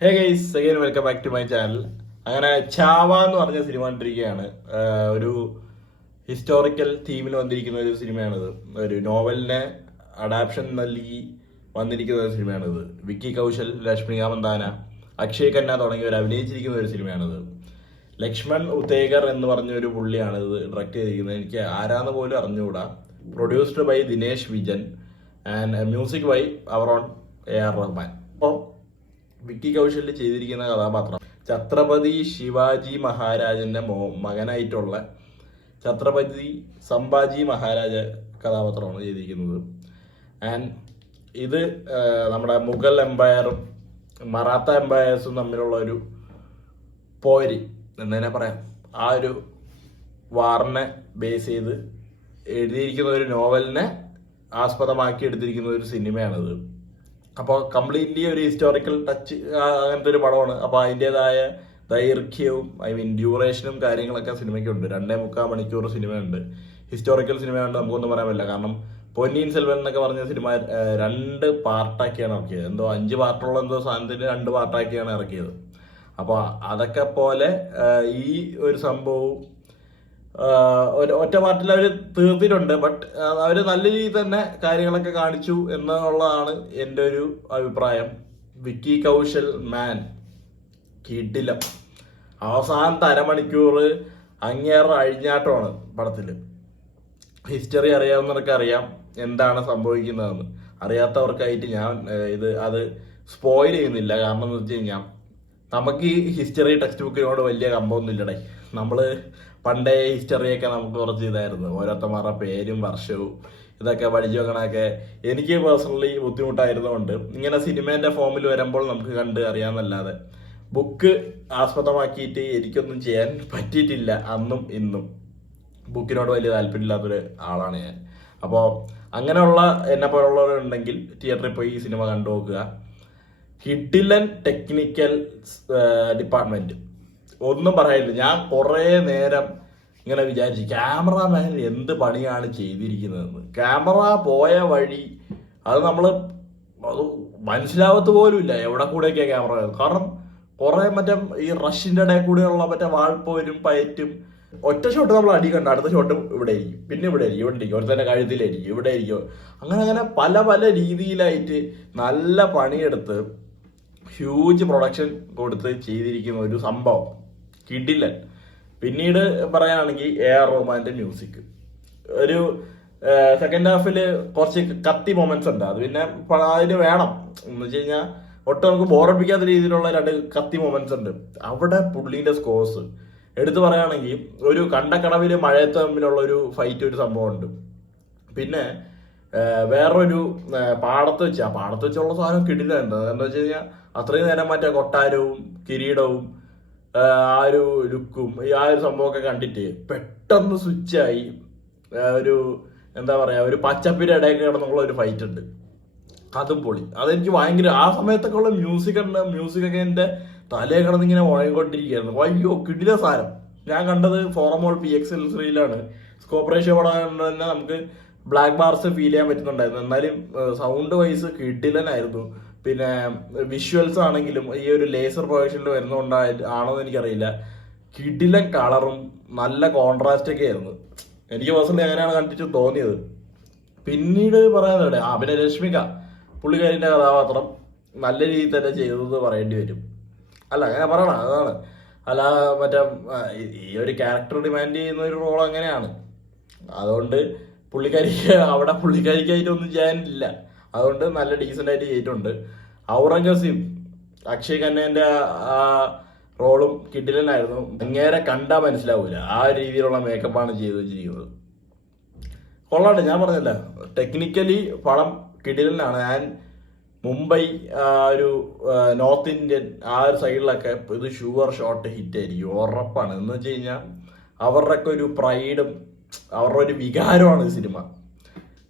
Hey guys again welcome back to my channel. അങ്ങനെ ചാവ എന്ന് പറഞ്ഞ സിനിമ കണ്ടിരിക്കുകയാണ്. ഒരു ഹിസ്റ്റോറിക്കൽ തീമിൽ വന്നിരിക്കുന്ന ഒരു സിനിമയാണിത്. ഒരു നോവലിനെ അഡാപ്ഷൻ നൽകി വന്നിരിക്കുന്ന ഒരു സിനിമയാണിത്. വിക്കി കൗശൽ, ലക്ഷ്മിക മന്ദാന, അക്ഷയ് ഖന്ന തുടങ്ങിയവർ അഭിനയിച്ചിരിക്കുന്ന ഒരു സിനിമയാണിത്. ലക്ഷ്മൺ ഉത്തേകർ എന്ന് പറഞ്ഞ ഒരു പുള്ളിയാണ് ഇത് ഡയറക്റ്റ് ചെയ്തിരിക്കുന്നത്. എനിക്ക് ആരാന്ന് പോലും അറിഞ്ഞുകൂടാ. Produced by Dinesh Vijan and music by our own AR Rahman. അപ്പോൾ വിക്കി കൗശലിൽ ചെയ്തിരിക്കുന്ന കഥാപാത്രം ഛത്രപതി ശിവാജി മഹാരാജന്റെ മകനായിട്ടുള്ള ഛത്രപതി സംഭാജി മഹാരാജ കഥാപാത്രമാണ് ചെയ്തിരിക്കുന്നത്. ആൻഡ് ഇത് നമ്മുടെ മുഗൾ എംപയറും മറാത്ത എംപയേഴ്സും തമ്മിലുള്ള ഒരു പോര് എന്നതിനെ പറയാം. ആ ഒരു വാറിനെ ബേസ് ചെയ്ത് എഴുതിയിരിക്കുന്ന ഒരു നോവലിനെ ആസ്പദമാക്കി എടുത്തിരിക്കുന്ന ഒരു സിനിമയാണിത്. അപ്പോൾ കംപ്ലീറ്റ്ലി ഒരു ഹിസ്റ്റോറിക്കൽ ടച്ച് അങ്ങനത്തെ ഒരു പടമാണ്. അപ്പോൾ അതിൻ്റെതായ ദൈർഘ്യവും ഡ്യൂറേഷനും കാര്യങ്ങളൊക്കെ സിനിമയ്ക്കുണ്ട്. 2.25 മണിക്കൂർ സിനിമയുണ്ട്. ഹിസ്റ്റോറിക്കൽ സിനിമയുണ്ട്, നമുക്കൊന്നും പറയാൻ പറ്റില്ല. കാരണം പൊന്നിയിൻ സെൽവൻ എന്നൊക്കെ പറഞ്ഞ സിനിമ 2 പാർട്ടാക്കിയാണ് ഇറക്കിയത്. എന്തോ 5 പാർട്ടുള്ള സാധനത്തിന് 2 പാർട്ടാക്കിയാണ് ഇറക്കിയത്. അപ്പോൾ അതൊക്കെ പോലെ ഈ ഒരു സംഭവവും ഒറ്റ പാർട്ടിൽ അവർ തീർത്തിട്ടുണ്ട്. ബട്ട് അവർ നല്ല രീതിയിൽ തന്നെ കാര്യങ്ങളൊക്കെ കാണിച്ചു എന്നുള്ളതാണ് എൻ്റെ ഒരു അഭിപ്രായം. വിക്കി കൗശൽ മാൻ കിടിലം. അവസാനത്തെ അരമണിക്കൂർ അങ്ങേറെ അഴിഞ്ഞാട്ടമാണ് പടത്തിൽ. ഹിസ്റ്ററി അറിയാവുന്നവർക്ക് അറിയാം എന്താണ് സംഭവിക്കുന്നതെന്ന്. അറിയാത്തവർക്കായിട്ട് ഞാൻ അത് സ്പോയിൽ ചെയ്യുന്നില്ല. കാരണം എന്ന് വെച്ച് കഴിഞ്ഞാൽ നമുക്ക് ഈ ഹിസ്റ്ററി ടെക്സ്റ്റ് ബുക്കിനോട് വലിയ കമ്പമൊന്നും ഇല്ലടേ. നമ്മൾ പണ്ടേ ഹിസ്റ്ററിയൊക്കെ നമുക്ക് കുറച്ച് ഇതായിരുന്നു. ഓരോരുത്തന്മാരുടെ പേരും വർഷവും ഇതൊക്കെ പഠിച്ചു വെക്കണമൊക്കെ എനിക്ക് പേഴ്സണലി ബുദ്ധിമുട്ടായിരുന്നുകൊണ്ട് ഇങ്ങനെ സിനിമേൻ്റെ ഫോമിൽ വരുമ്പോൾ നമുക്ക് കണ്ട് അറിയാമെന്നല്ലാതെ ബുക്ക് ആസ്പദമാക്കിയിട്ട് എനിക്കൊന്നും ചെയ്യാൻ പറ്റിയിട്ടില്ല. അന്നും ഇന്നും ബുക്കിനോട് വലിയ താല്പര്യമില്ലാത്തൊരു ആളാണ് ഞാൻ. അപ്പോൾ അങ്ങനെയുള്ള എന്നെ പോലുള്ളവരുണ്ടെങ്കിൽ തിയേറ്ററിൽ പോയി ഈ സിനിമ കണ്ടു നോക്കുക. കിഡിലൻ ടെക്നിക്കൽ ഡിപ്പാർട്ട്മെന്റ്, ഒന്നും പറയാനില്ല. ഞാൻ കുറേ നേരം ഇങ്ങനെ വിചാരിച്ചു ക്യാമറാമാൻ എന്ത് പണിയാണ് ചെയ്തിരിക്കുന്നതെന്ന്. ക്യാമറ പോയ വഴി അത് അത് മനസ്സിലാവത്ത് പോലും ഇല്ല എവിടെ കൂടെയൊക്കെയാണ് ക്യാമറ. കാരണം കുറെ ഈ റഷിന്റെ ഇടയിൽ കൂടെയുള്ള വാൾപ്പോരും പയറ്റും. ഒറ്റ ഷോട്ട് നമ്മൾ അടി കണ്ട അടുത്ത ഷോട്ട് ഇവിടെ ഇരിക്കും, പിന്നെ ഇവിടെ ഇരിക്കും, ഇവിടെ ഇരിക്കും, ഒരുത്തന്നെ കഴുത്തിലായിരിക്കും, ഇവിടെ ഇരിക്കും. അങ്ങനെ പല പല രീതിയിലായിട്ട് നല്ല പണിയെടുത്ത് ഹ്യൂജ് പ്രൊഡക്ഷൻ കൊടുത്ത് ചെയ്തിരിക്കുന്ന ഒരു സംഭവം കിടിലൻ. പിന്നീട് പറയുകയാണെങ്കിൽ AR റഹ്മാന്റെ മ്യൂസിക് ഒരു സെക്കൻഡ് ഹാഫിൽ കുറച്ച് കത്തി മൊമെന്റ്സ് ഉണ്ട്. അത് പിന്നെ അതിന് വേണം എന്ന് വെച്ച് കഴിഞ്ഞാൽ ഒട്ടും നമുക്ക് ബോറടിപ്പിക്കാത്ത രീതിയിലുള്ള 2 കത്തി മൊമെന്റ്സ് ഉണ്ട്. അവിടെ പുള്ളീന്റെ സ്കോഴ്സ് എടുത്തു പറയുകയാണെങ്കിൽ ഒരു കണ്ടക്കടവില് മഴയത്ത് തമ്മിലുള്ള ഒരു ഫൈറ്റ്, ഒരു സംഭവം ഉണ്ട്. പിന്നെ വേറൊരു പാടത്ത് വെച്ചുള്ള സാധനം കിടിലുണ്ട്. എന്താ വെച്ച് കഴിഞ്ഞാൽ അത്രയും നേരം കൊട്ടാരവും കിരീടവും ആ ഒരു ലുക്കും ആ ഒരു സംഭവമൊക്കെ കണ്ടിട്ട് പെട്ടെന്ന് സ്വിച്ചായി ഒരു എന്താ പറയാ ഒരു പച്ചപ്പിന്റെ ഇടയിൽ കിടന്നുള്ള ഒരു ഫൈറ്റ് ഉണ്ട്. അതും പൊളി. അതെനിക്ക് ഭയങ്കര ആ സമയത്തൊക്കെ ഉള്ള മ്യൂസിക്കൊക്കെ എന്റെ തലയെ കിടന്നിങ്ങനെ മുഴങ്ങിക്കൊണ്ടിരിക്കുകയായിരുന്നു. അയ്യോ കിടില സാധനം. ഞാൻ കണ്ടത് ഫോറമോൾ PXL3 സ്കോപ്പ് റേഷ്യോ പടം തന്നെ നമുക്ക് ബ്ലാക്ക് ബാർസ് ഫീൽ ചെയ്യാൻ പറ്റുന്നുണ്ടായിരുന്നു. എന്നാലും സൗണ്ട് വൈസ് കിടിലനായിരുന്നു. പിന്നെ വിഷ്വൽസ് ആണെങ്കിലും ഈ ഒരു ലേസർ പ്രൊജക്ഷനിൽ വരുന്നതുകൊണ്ടാണോ എന്ന് എനിക്കറിയില്ല, കിടിലൻ കളറും നല്ല കോൺട്രാസ്റ്റ് ഒക്കെ ആയിരുന്നു. എനിക്ക് പേഴ്സണലി അങ്ങനെയാണ് കണ്ടിട്ട് തോന്നിയത്. പിന്നീട് പറയാനുണ്ട് പിന്നെ രശ്മിക പുള്ളിക്കാരിന്റെ കഥാപാത്രം നല്ല രീതിയിൽ തന്നെ ചെയ്തതെന്ന് പറയേണ്ടി വരും. അല്ല അങ്ങനെ പറയണം, അതാണ്. അല്ല ഈ ഒരു ക്യാരക്ടർ ഡിമാൻഡ് ചെയ്യുന്ന ഒരു റോൾ അങ്ങനെയാണ്. അതുകൊണ്ട് പുള്ളിക്കാരിക്കായിട്ടൊന്നും ചെയ്യാനില്ല. അതുകൊണ്ട് നല്ല ഡീസൻ്റ് ആയിട്ട് ചെയ്തിട്ടുണ്ട്. ഔറംഗസീബ് അക്ഷയ് ഖന്നേന്റെ ആ റോളും കിടിലനായിരുന്നു. അങ്ങേരെ കണ്ടാൽ മനസ്സിലാവൂല, ആ രീതിയിലുള്ള മേക്കപ്പാണ് ചെയ്ത് വെച്ചിരിക്കുന്നത്. കൊള്ളാണ്ട്, ഞാൻ പറഞ്ഞില്ല, ടെക്നിക്കലി പടം കിടിലനാണ്. ആൻഡ് മുംബൈ ഒരു നോർത്ത് ഇന്ത്യൻ ആ ഒരു സൈഡിലൊക്കെ ഇത് ഷുവർ ഷോട്ട് ഹിറ്റ് ആയിരിക്കും, ഉറപ്പാണ്. എന്ന് വെച്ച് കഴിഞ്ഞാൽ അവരുടെയൊക്കെ ഒരു പ്രൈഡും അവരുടെ ഒരു വികാരമാണ് ഈ സിനിമ.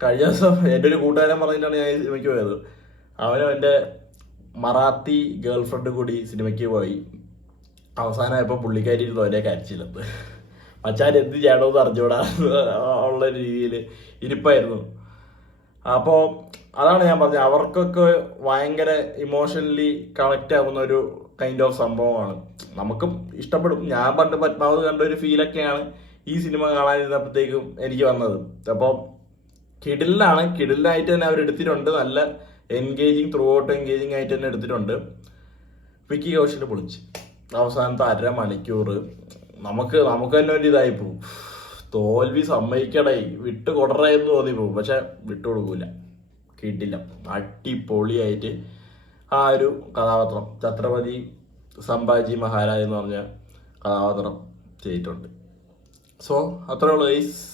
കഴിഞ്ഞ ദിവസം എൻ്റെ ഒരു കൂട്ടുകാരൻ പറഞ്ഞിട്ടാണ് ഞാൻ ഈ സിനിമയ്ക്ക് പോയത്. അവനും എൻ്റെ മറാത്തി ഗേൾ ഫ്രണ്ട് കൂടി സിനിമയ്ക്ക് പോയി. അവസാനമായപ്പോൾ പുള്ളിക്കാരി തോനെ കരച്ചില്ലെന്ന്. മച്ചാൻ എന്ത് ചെയ്യണമെന്ന് അറിഞ്ഞൂടാ ഉള്ള രീതിയിൽ ഇരിപ്പായിരുന്നു. അപ്പോൾ അതാണ് ഞാൻ പറഞ്ഞത്, അവർക്കൊക്കെ ഭയങ്കര ഇമോഷണലി കണക്റ്റ് ആവുന്ന ഒരു കൈൻഡ് ഓഫ് സംഭവമാണ്. നമുക്കും ഇഷ്ടപ്പെടും. ഞാൻ പണ്ട് പത്മാവത് കണ്ട ഒരു ഫീലൊക്കെയാണ് ഈ സിനിമ കാണാനിരുന്നപ്പോഴത്തേക്കും എനിക്ക് വന്നത്. അപ്പോൾ കിടിലായിട്ട് തന്നെ അവർ എടുത്തിട്ടുണ്ട്. നല്ല എൻഗേജിങ്, ത്രൂ ഔട്ട് എൻഗേജിങ് ആയിട്ട് തന്നെ എടുത്തിട്ടുണ്ട്. വിക്കി കൗശൽ പൊളിച്ച് അവസാനത്തെ 1.5 മണിക്കൂർ നമുക്ക് തന്നെ ഒരു ഇതായി പോവും. തോൽവി സമ്മതിക്കടേ, വിട്ട് കൊടറയെന്ന് തോന്നി പോകും. പക്ഷെ വിട്ടുകൊടുക്കൂല, കിട്ടില്ല. അടിപൊളിയായിട്ട് ആ ഒരു കഥാപാത്രം ഛത്രപതി സംഭാജി മഹാരാജ് എന്ന് പറഞ്ഞ കഥാപാത്രം ചെയ്തിട്ടുണ്ട്. സോ അത്രേ ഉള്ളൂ ഗൈസ്.